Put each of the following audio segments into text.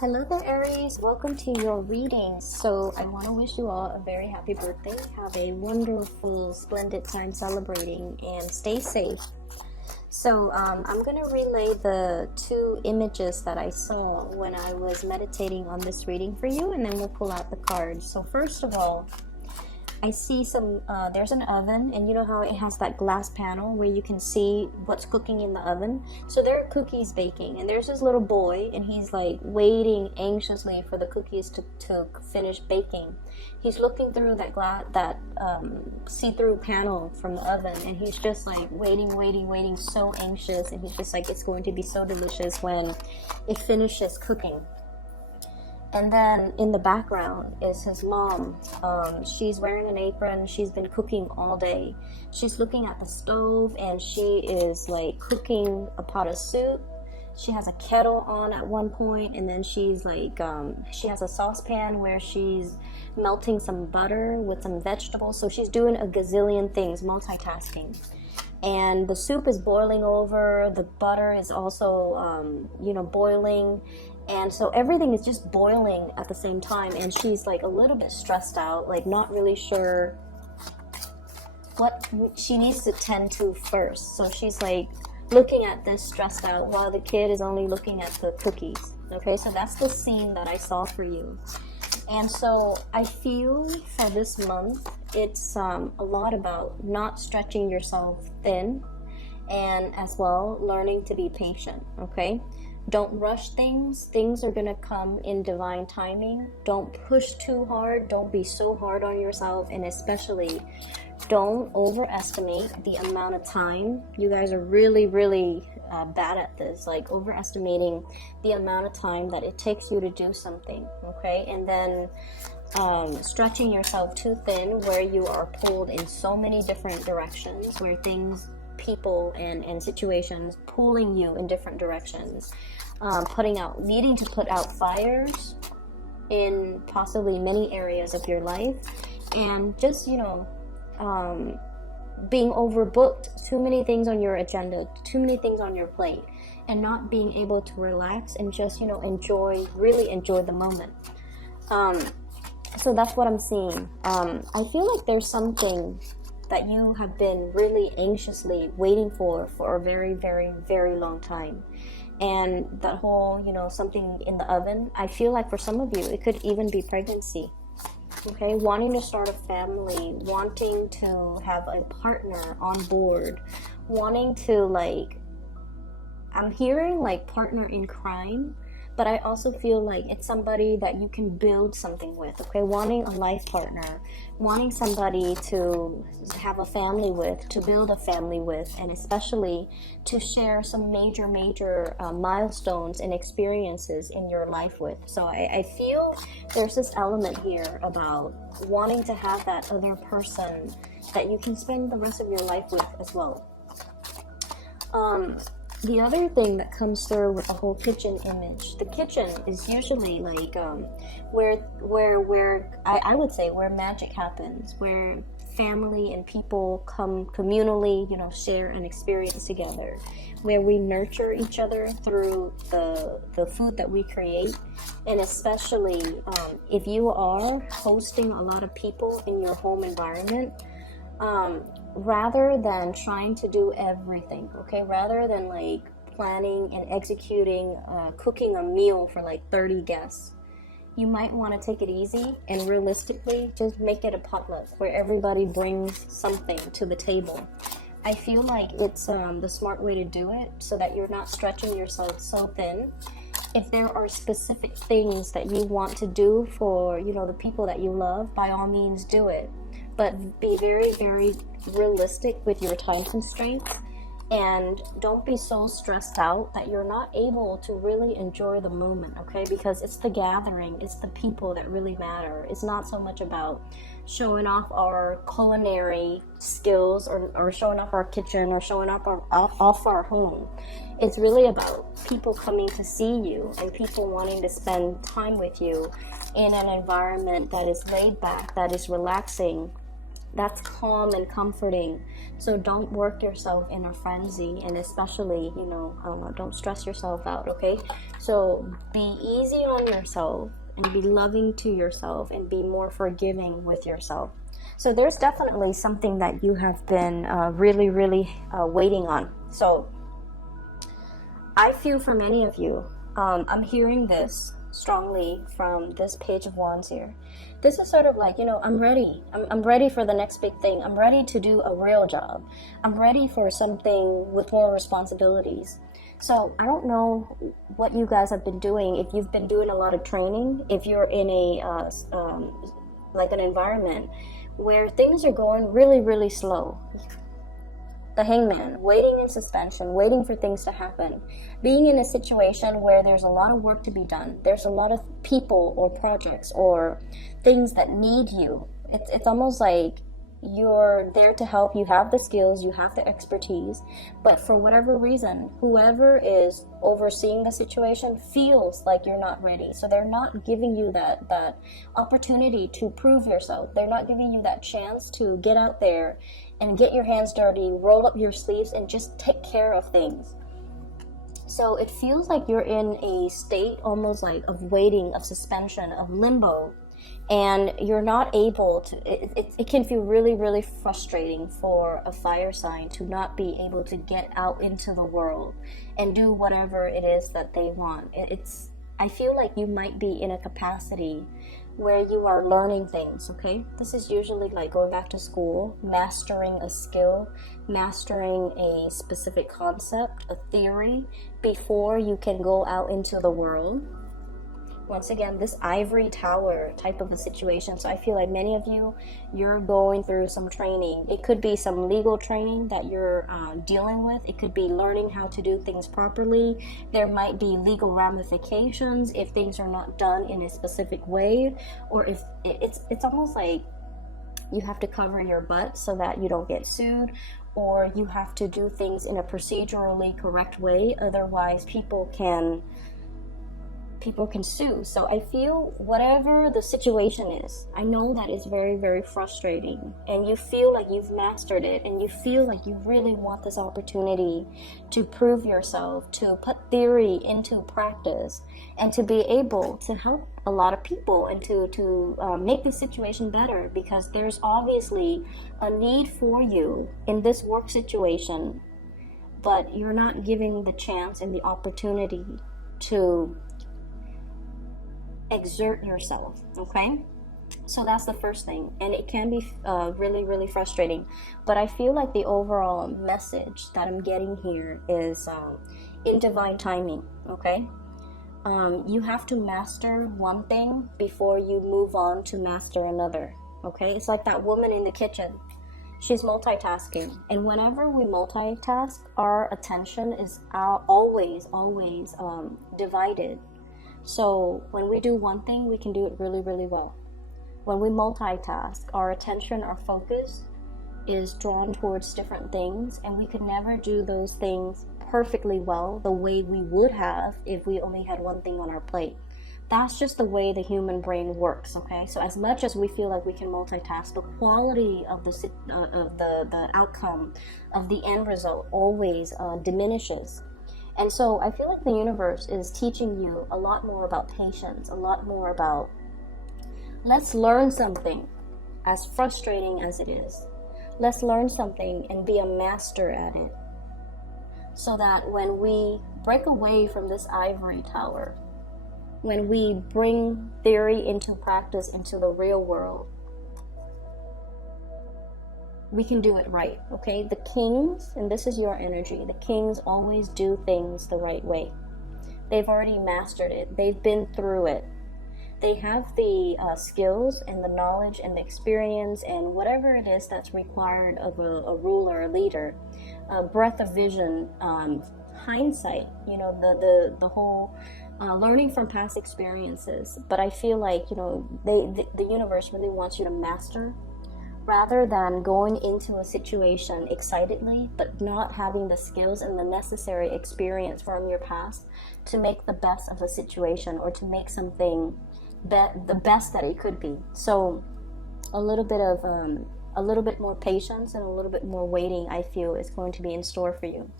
Hello there, Aries. Welcome to your reading. So I want to wish you all a very happy birthday. Have a wonderful, splendid time celebrating and stay safe. So I'm going to relay the two images that I saw when I was meditating on this reading for you, and then we'll pull out the cards. So first of all, I see there's an oven, and you know how it has that glass panel where you can see what's cooking in the oven? So there are cookies baking, and there's this little boy, and he's like waiting anxiously for the cookies to finish baking. He's looking through that see-through panel from the oven, and he's just like waiting, so anxious, and he's just like, it's going to be so delicious when it finishes cooking. And then in the background is his mom. She's wearing an apron. She's been cooking all day. She's looking at the stove, and she is like cooking a pot of soup. She has a kettle on at one point, and then she's like, she has a saucepan where she's melting some butter with some vegetables. So she's doing a gazillion things, multitasking. And the soup is boiling over. The butter is also, boiling. And so everything is just boiling at the same time, and she's like a little bit stressed out, like not really sure what she needs to tend to first. So she's like looking at this stressed out while the kid is only looking at the cookies. Okay, so that's the scene that I saw for you. And so I feel for this month, it's a lot about not stretching yourself thin, and as well learning to be patient. Okay, don't rush things. Things are going to come in divine timing. Don't push too hard. Don't be so hard on yourself. And especially, don't overestimate the amount of time. You guys are really, really bad at this. Like overestimating the amount of time that it takes you to do something. Okay? And then stretching yourself too thin where you are pulled in so many different directions, where things, people and situations pulling you in different directions, needing to put out fires in possibly many areas of your life, and just being overbooked, too many things on your agenda, too many things on your plate, and not being able to relax and just really enjoy the moment. So that's what I'm seeing. I feel like there's something that you have been really anxiously waiting for a very, very, very long time. And that whole, something in the oven, I feel like for some of you, it could even be pregnancy. Okay, wanting to start a family, wanting to have a partner on board, wanting to I'm hearing partner in crime, but I also feel like it's somebody that you can build something with, okay? Wanting a life partner, wanting somebody to have a family with, to build a family with, and especially to share some major milestones and experiences in your life with. So I feel there's this element here about wanting to have that other person that you can spend the rest of your life with as well. The other thing that comes through with the whole kitchen image, the kitchen is usually where I would say where magic happens, where family and people come communally, share an experience together, where we nurture each other through the food that we create. And especially if you are hosting a lot of people in your home environment, rather than trying to do everything, okay, rather than planning and executing, cooking a meal for 30 guests, you might want to take it easy and realistically just make it a potluck where everybody brings something to the table. I feel like it's the smart way to do it, so that you're not stretching yourself so thin. If there are specific things that you want to do for the people that you love, by all means do it. But be very, very realistic with your time constraints, and don't be so stressed out that you're not able to really enjoy the moment, okay? Because it's the gathering, it's the people that really matter. It's not so much about showing off our culinary skills or showing off our kitchen or showing off our home. It's really about people coming to see you and people wanting to spend time with you in an environment that is laid back, that is relaxing, That's calm and comforting. So don't work yourself in a frenzy, and especially, don't stress yourself out, okay? So be easy on yourself and be loving to yourself and be more forgiving with yourself. So there's definitely something that you have been really, really waiting on. So I feel for many of you, I'm hearing this strongly from this Page of Wands here. This is sort of like, I'm ready. I'm ready for the next big thing. I'm ready to do a real job. I'm ready for something with more responsibilities. So I don't know what you guys have been doing. If you've been doing a lot of training, if you're in a like an environment where things are going really, really slow. The Hangman, waiting in suspension, waiting for things to happen, being in a situation where there's a lot of work to be done, there's a lot of people or projects or things that need you. It's almost like you're there to help. You have the skills, you have the expertise, but for whatever reason, whoever is overseeing the situation feels like you're not ready. So they're not giving you that opportunity to prove yourself. They're not giving you that chance to get out there and get your hands dirty, roll up your sleeves, and just take care of things. So it feels like you're in a state almost like of waiting, of suspension, of limbo, and you're not able to, it can feel really, really frustrating for a fire sign to not be able to get out into the world and do whatever it is that they want. I feel like you might be in a capacity where you are learning things, okay? This is usually like going back to school, mastering a skill, mastering a specific concept, a theory, before you can go out into the world. Once again, this ivory tower type of a situation. So I feel like many of you, you're going through some training. It could be some legal training that you're dealing with. It could be learning how to do things properly. There might be legal ramifications if things are not done in a specific way, or if it's almost like you have to cover your butt so that you don't get sued, or you have to do things in a procedurally correct way. Otherwise, people can sue. So I feel whatever the situation is, I know that is very, very frustrating, and you feel like you've mastered it, and you feel like you really want this opportunity to prove yourself, to put theory into practice, and to be able to help a lot of people and to make the situation better, because there's obviously a need for you in this work situation, but you're not giving the chance and the opportunity to exert yourself, okay? So that's the first thing, and it can be really, really frustrating, but I feel like the overall message that I'm getting here is in divine timing, okay? You have to master one thing before you move on to master another, okay? It's like that woman in the kitchen. She's multitasking, and whenever we multitask, our attention is always divided. So when we do one thing, we can do it really, really well. When we multitask, our attention, our focus is drawn towards different things, and we could never do those things perfectly well the way we would have if we only had one thing on our plate. That's just the way the human brain works, okay? So as much as we feel like we can multitask, the quality of the outcome of the end result always diminishes. And so I feel like the universe is teaching you a lot more about patience, a lot more about, let's learn something, as frustrating as it is. Let's learn something and be a master at it, so that when we break away from this ivory tower, when we bring theory into practice, into the real world, we can do it right, okay? The kings, and this is your energy, the kings always do things the right way. They've already mastered it. They've been through it. They have the skills and the knowledge and the experience and whatever it is that's required of a ruler, a leader, a breadth of vision, hindsight, the whole learning from past experiences. But I feel like, the universe really wants you to master, rather than going into a situation excitedly, but not having the skills and the necessary experience from your past to make the best of the situation, or to make something the best that it could be. So a little bit of a little bit more patience and a little bit more waiting, I feel, is going to be in store for you.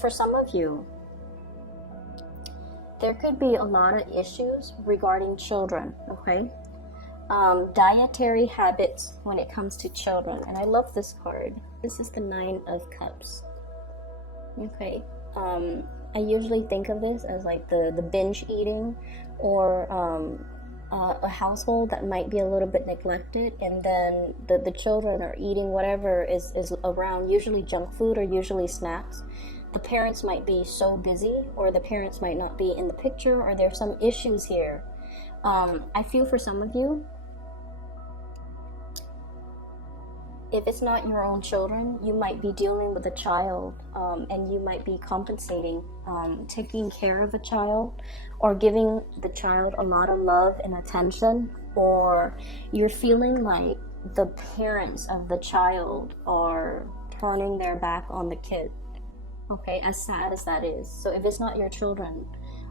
For some of you, there could be a lot of issues regarding children, okay? Dietary habits when it comes to children. And I love this card. This is the 9 of Cups. Okay. I usually think of this as like the binge eating, or a household that might be a little bit neglected, and then the children are eating whatever is around, usually junk food or usually snacks. The parents might be so busy, or the parents might not be in the picture, or there's some issues here. I feel for some of you, if it's not your own children, you might be dealing with a child, and you might be compensating, taking care of a child, or giving the child a lot of love and attention, or you're feeling like the parents of the child are turning their back on the kid. Okay, as sad as that is. So if it's not your children,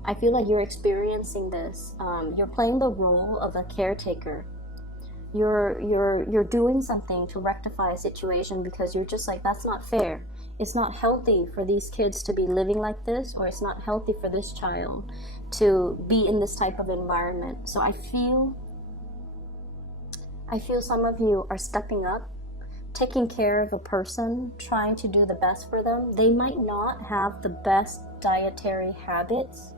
I feel like you're experiencing this. You're playing the role of a caretaker. You're doing something to rectify a situation because you're just like, that's not fair. It's not healthy for these kids to be living like this, or it's not healthy for this child to be in this type of environment. So I feel some of you are stepping up, taking care of a person, trying to do the best for them. They might not have the best dietary habits.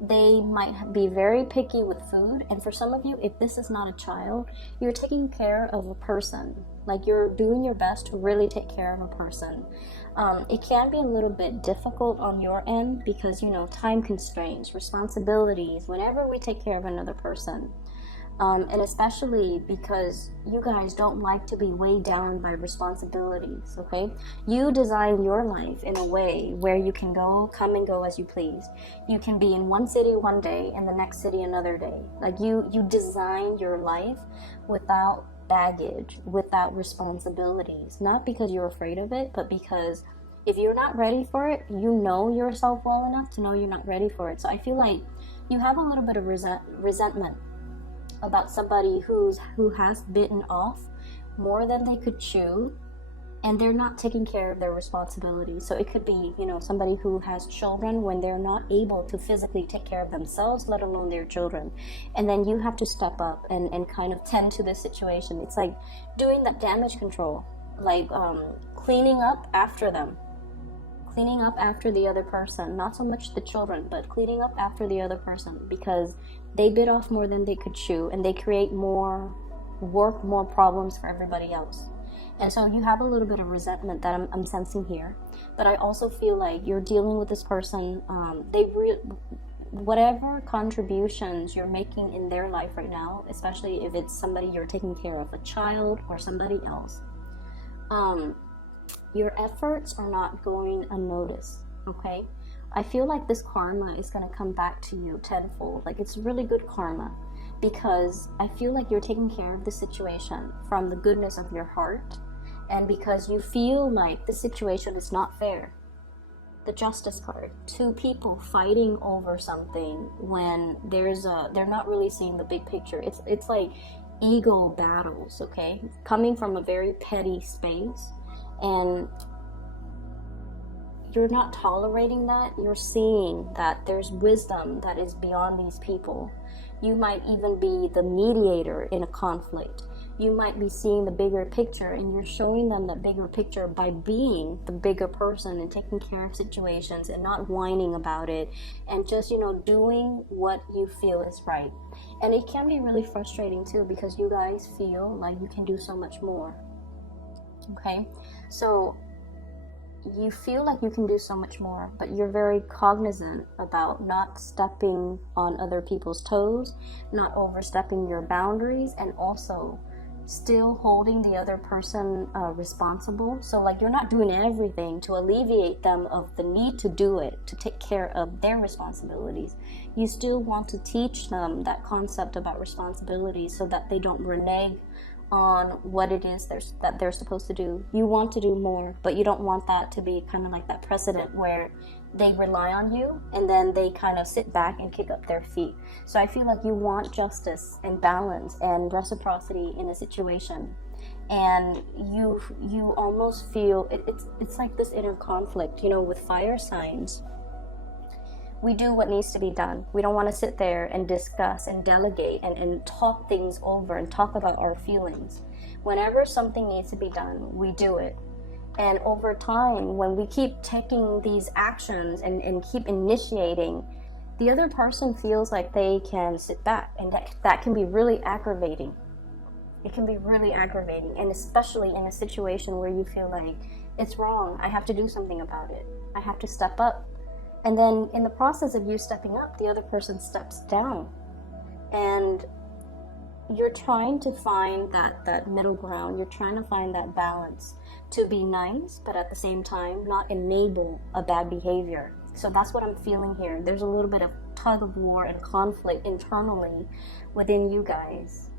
They might be very picky with food. And for some of you, if this is not a child, you're taking care of a person. Like, you're doing your best to really take care of a person. It can be a little bit difficult on your end because, you know, time constraints, responsibilities, whenever we take care of another person. And especially because you guys don't like to be weighed down by responsibilities, okay? You design your life in a way where you can come and go as you please. You can be in one city one day and the next city another day. Like, you design your life without baggage, without responsibilities. Not because you're afraid of it, but because if you're not ready for it, you know yourself well enough to know you're not ready for it. So I feel like you have a little bit of resentment about somebody who has bitten off more than they could chew, and they're not taking care of their responsibilities. So it could be, you know, somebody who has children when they're not able to physically take care of themselves, let alone their children. And then you have to step up and kind of tend to this situation. It's like doing that damage control, like cleaning up after them. Cleaning up after the other person, not so much the children, but cleaning up after the other person, because they bit off more than they could chew, and they create more work, more problems for everybody else. And so you have a little bit of resentment that I'm sensing here. But I also feel like you're dealing with this person. Whatever contributions you're making in their life right now, especially if it's somebody you're taking care of, a child or somebody else, your efforts are not going unnoticed, okay? I feel like this karma is going to come back to you tenfold. Like, it's really good karma, because I feel like you're taking care of the situation from the goodness of your heart, and because you feel like the situation is not fair. The Justice card, two people fighting over something when they're not really seeing the big picture. It's like ego battles, okay? Coming from a very petty space. And you're not tolerating that. You're seeing that there's wisdom that is beyond these people. You might even be the mediator in a conflict. You might be seeing the bigger picture, and you're showing them that bigger picture by being the bigger person and taking care of situations and not whining about it, and just, you know, doing what you feel is right. And it can be really frustrating too, because you guys feel like you can do so much more. Okay, so you feel like you can do so much more, but you're very cognizant about not stepping on other people's toes, not overstepping your boundaries, and also still holding the other person responsible. So like, you're not doing everything to alleviate them of the need to do it, to take care of their responsibilities. You still want to teach them that concept about responsibility so that they don't renege on what it is that they're supposed to do. You want to do more, but you don't want that to be kind of like that precedent where they rely on you and then they kind of sit back and kick up their feet. So I feel like you want justice and balance and reciprocity in a situation. and you almost feel it's like this inner conflict. You know, with fire signs, we do what needs to be done. We don't want to sit there and discuss and delegate and talk things over and talk about our feelings. Whenever something needs to be done, we do it. And over time, when we keep taking these actions and keep initiating, the other person feels like they can sit back, and that can be really aggravating. It can be really aggravating, and especially in a situation where you feel like it's wrong, I have to do something about it, I have to step up. And then in the process of you stepping up, the other person steps down. And you're trying to find that middle ground. You're trying to find that balance to be nice, but at the same time not enable a bad behavior. So that's what I'm feeling here. There's a little bit of tug of war and conflict internally within you guys.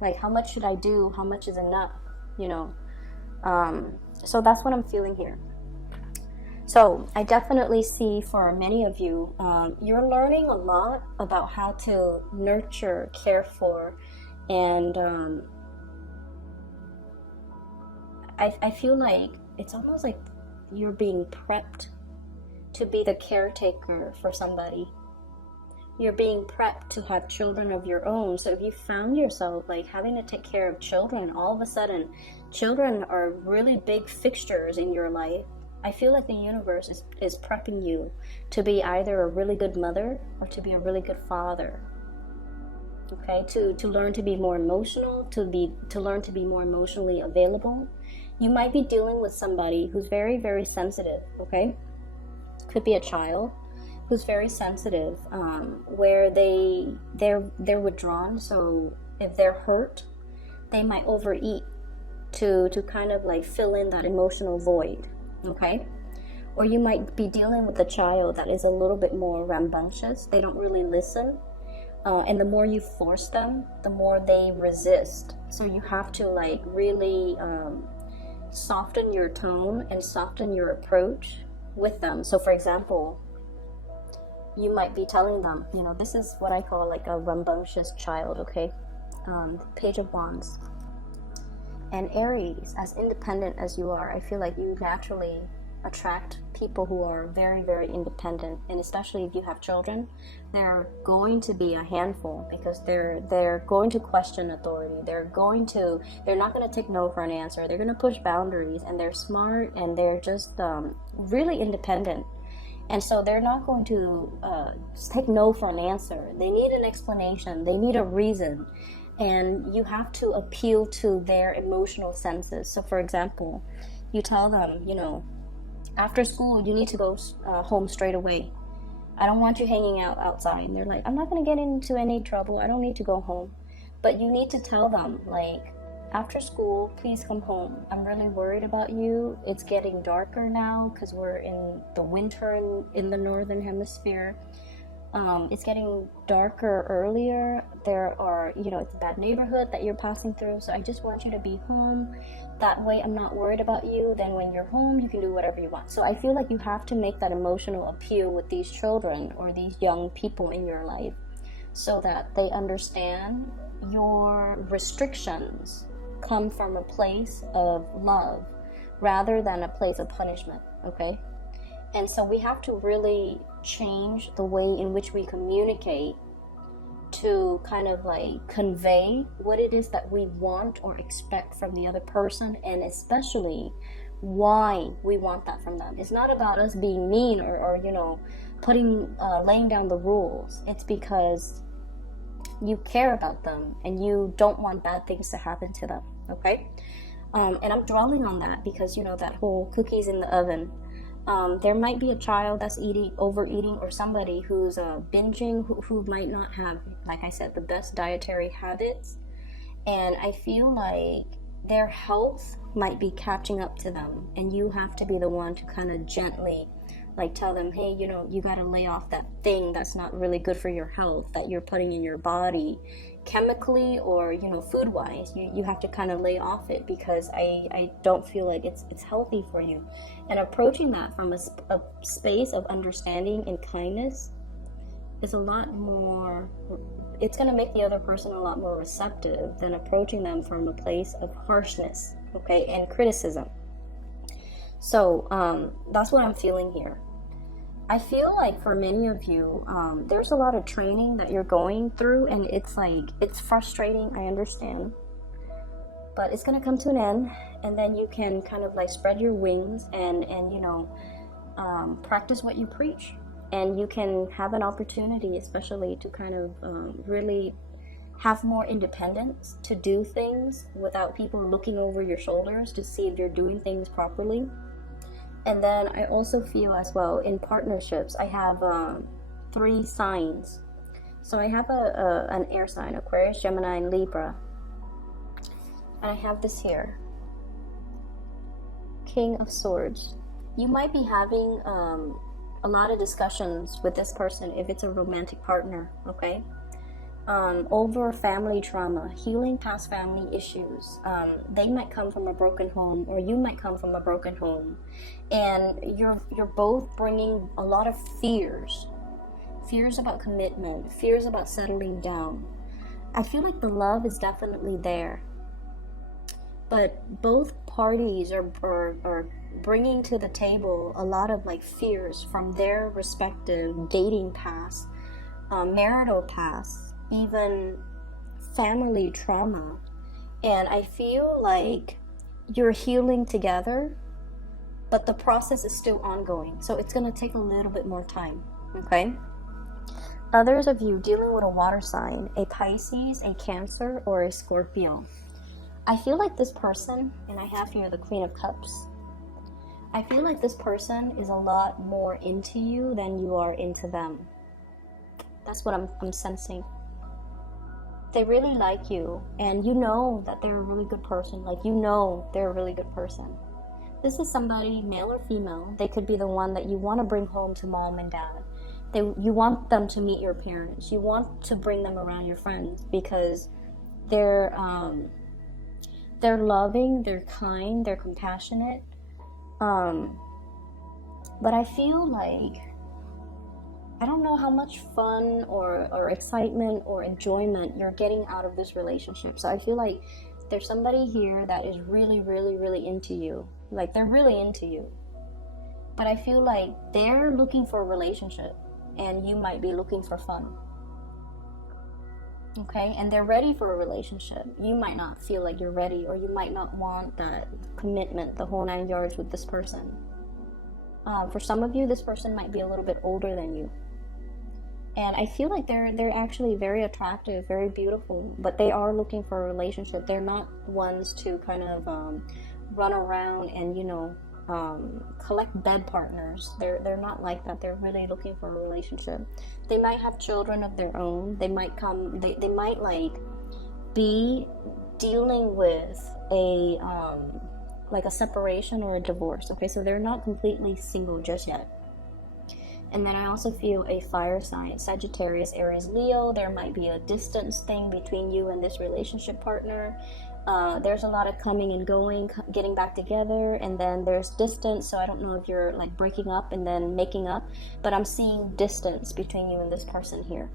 Like, how much should I do? How much is enough? You know? So that's what I'm feeling here. So I definitely see for many of you, you're learning a lot about how to nurture, care for, and I feel like it's almost like you're being prepped to be the caretaker for somebody. You're being prepped to have children of your own. So if you found yourself like having to take care of children, all of a sudden children are really big fixtures in your life. I feel like the universe is prepping you to be either a really good mother or to be a really good father. Okay, to learn to be more emotional, to learn to be more emotionally available. You might be dealing with somebody who's very, very sensitive, okay? Could be a child who's very sensitive, where they're withdrawn. So if they're hurt, they might overeat to kind of like fill in that emotional void. Okay, or you might be dealing with a child that is a little bit more rambunctious. They don't really listen, and the more you force them, the more they resist. So you have to like really soften your tone and soften your approach with them. So for example, you might be telling them, you know, this is what I call like a rambunctious child. Okay, Page of Wands. And Aries, as independent as you are, I feel like you naturally attract people who are very, very independent. And especially if you have children, they're going to be a handful because they're going to question authority. They're not going to take no for an answer. They're going to push boundaries, and they're smart, and they're just really independent. And so they're not going to take no for an answer. They need an explanation. They need a reason. And you have to appeal to their emotional senses. So for example, you tell them, you know, after school, you need to go home straight away. I don't want you hanging out outside. And they're like, I'm not going to get into any trouble. I don't need to go home. But you need to tell them, like, after school, please come home. I'm really worried about you. It's getting darker now because we're in the winter in the northern hemisphere. It's getting darker earlier. There are, you know, it's a bad neighborhood that you're passing through. So I just want you to be home. That way I'm not worried about you. Then when you're home, you can do whatever you want. So I feel like you have to make that emotional appeal with these children or these young people in your life so that they understand your restrictions come from a place of love rather than a place of punishment, okay? And so we have to really change the way in which we communicate to kind of like convey what it is that we want or expect from the other person, and especially why we want that from them. It's not about us being mean or you know, laying down the rules. It's because you care about them and you don't want bad things to happen to them, okay? And I'm dwelling on that because, you know, that whole cookies in the oven. There might be a child that's overeating, or somebody who's binging, who might not have, like I said, the best dietary habits. And I feel like their health might be catching up to them. And you have to be the one to kind of gently like tell them, hey, you know, you got to lay off that thing that's not really good for your health that you're putting in your body chemically or, you know, food wise. You have to kind of lay off it because I don't feel like it's healthy for you. And approaching that from a space of understanding and kindness, is a lot more, it's going to make the other person a lot more receptive than approaching them from a place of harshness, okay, and criticism. So that's what I'm feeling here. I feel like for many of you, there's a lot of training that you're going through, and it's like, it's frustrating, I understand, but it's going to come to an end, and then you can kind of like spread your wings and you know, practice what you preach. And you can have an opportunity, especially to kind of really have more independence to do things without people looking over your shoulders to see if you're doing things properly. And then I also feel as well in partnerships, I have 3 signs. So I have an air sign, Aquarius, Gemini, and Libra. And I have this here, King of Swords. You might be having a lot of discussions with this person if it's a romantic partner, okay? Over family trauma, healing past family issues. They might come from a broken home, or you might come from a broken home, and you're both bringing a lot of fears about commitment, fears about settling down. I feel like the love is definitely there, but both parties are bringing to the table a lot of like fears from their respective dating past, marital past, even family trauma. And I feel like you're healing together, but the process is still ongoing, so it's going to take a little bit more time, okay? Others of you dealing with a water sign, a Pisces, a Cancer, or a Scorpio. I feel like this person, and I have here the Queen of Cups, I feel like this person is a lot more into you than you are into them. That's what I'm sensing. They really like you, and you know that they're a really good person. Like, you know they're a really good person. This is somebody, male or female. They could be the one that you want to bring home to mom and dad. You want them to meet your parents. You want to bring them around your friends because they're loving, they're kind, they're compassionate. But I feel like, I don't know how much fun or excitement or enjoyment you're getting out of this relationship. So I feel like there's somebody here that is really, really, really into you. Like, they're really into you. But I feel like they're looking for a relationship, and you might be looking for fun. Okay, and they're ready for a relationship. You might not feel like you're ready, or you might not want that commitment, the whole 9 yards with this person. For some of you, this person might be a little bit older than you. And I feel like they're actually very attractive, very beautiful, but they are looking for a relationship. They're not ones to kind of run around and, you know, collect bed partners. They're not like that. They're really looking for a relationship. They might have children of their own. They might like be dealing with a like a separation or a divorce. Okay, so they're not completely single just yet. And then I also feel a fire sign, Sagittarius, Aries, Leo. There might be a distance thing between you and this relationship partner. There's a lot of coming and going, getting back together, and then there's distance. So I don't know if you're like breaking up and then making up, but I'm seeing distance between you and this person here.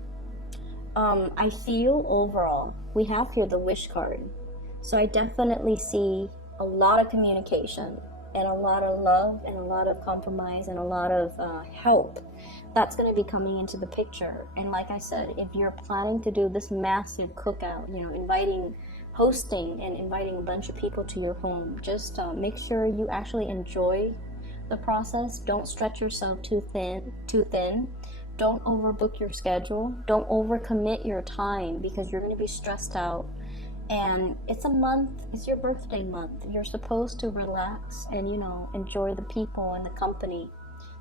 I feel overall, we have here the wish card. So I definitely see a lot of communication and a lot of love and a lot of compromise and a lot of help that's going to be coming into the picture. And like I said, if you're planning to do this massive cookout, you know, hosting and inviting a bunch of people to your home, just make sure you actually enjoy the process. Don't stretch yourself too thin. Don't overbook your schedule. Don't overcommit your time, because you're going to be stressed out. And it's a month, it's your birthday month. You're supposed to relax and, you know, enjoy the people and the company.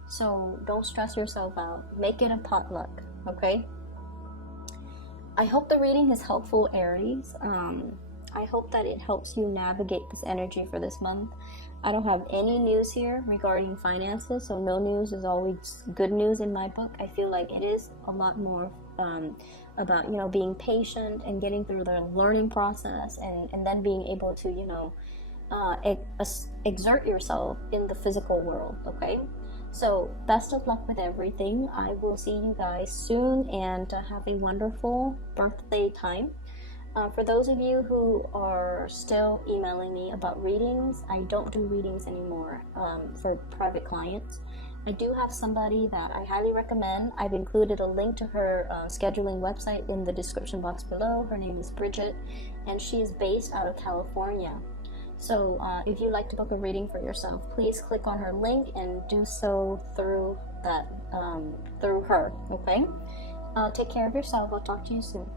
So don't stress yourself out. Make it a potluck, okay? I hope the reading is helpful, Aries. I hope that it helps you navigate this energy for this month. I don't have any news here regarding finances, so no news is always good news in my book. I feel like it is a lot more about, you know, being patient and getting through the learning process, and then being able to, you know, exert yourself in the physical world, okay? So best of luck with everything. I will see you guys soon, and have a wonderful birthday time. For those of you who are still emailing me about readings, I don't do readings anymore for private clients. I do have somebody that I highly recommend. I've included a link to her scheduling website in the description box below. Her name is Bridget, and she is based out of California. So if you'd like to book a reading for yourself, please click on her link and do so through that through her. Okay? Take care of yourself. I'll talk to you soon.